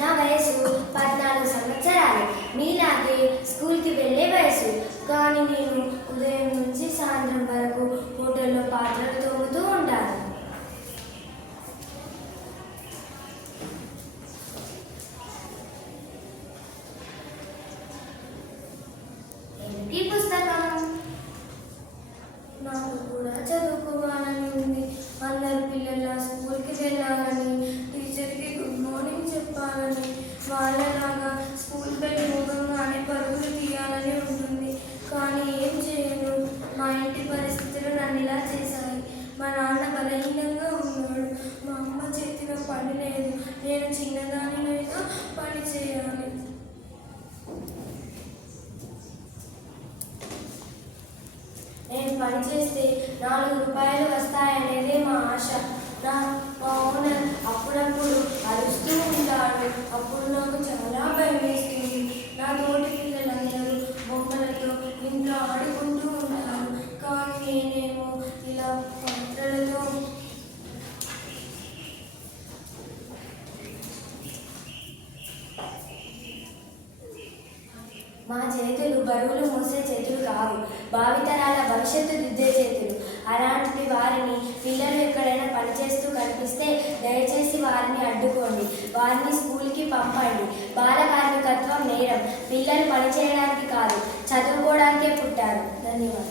నా వయసు 14 సంవత్సరాలు. మీలాగే స్కూల్కి వెళ్ళే వయసు. కానీ నేను ఉదయం నుంచి సాయంత్రం వరకు హోటల్లో పాత్రలు తోముతూ ఉంటాను. ఈ పుస్తకం నాకు కూడా చదువుకోవాలని ఉంది. అందరు పిల్లల స్కూల్కి వెళ్ళాలని, టీచర్కి గుడ్ మార్నింగ్ చెప్పాలని, వాళ్ళలాగా స్కూల్ బెల్ మోగంగానే పరుగులు తీయాలని ఉంటుంది. కానీ ఏం చేయను, మా ఇంటి పరిస్థితులు నన్ను ఇలా చేశాయి. మా నాన్న బలహీనంగా ఉన్నాడు. మా అమ్మ చేతిలో పని లేదు. నేను చిన్నదానినైనా పని చేయాలి. నేను పని చేస్తే 4 రూపాయలు వస్తాయనేదే మా ఆశ. మా ఓనర్ అప్పుడప్పుడు అరుస్తూ ఉంటాడు. అప్పుడు నాకు చాలా భయం వేస్తుంది. నా తోటి పిల్లలందరూ బొమ్మలతో ఇంట్లో ఆడుకుంటూ ఉంటారు. కానీ నేనేమో ఇలా పాత్రలతో మా చేతులు బరువులు మోసే చేతులు కావు, భావితరాల భవిష్యత్తు దిద్దే చేతులు. అలాంటి వారిని పిల్లలు ఎక్కడైనా పనిచేస్తూ కనిపిస్తే దయచేసి వారిని అడ్డుకోండి, వారిని స్కూల్కి పంపండి. బాల కార్మికత్వం నేరం. పిల్లలు పనిచేయడానికి కాదు, చదువుకోవడానికే పుట్టారు. ధన్యవాదాలు.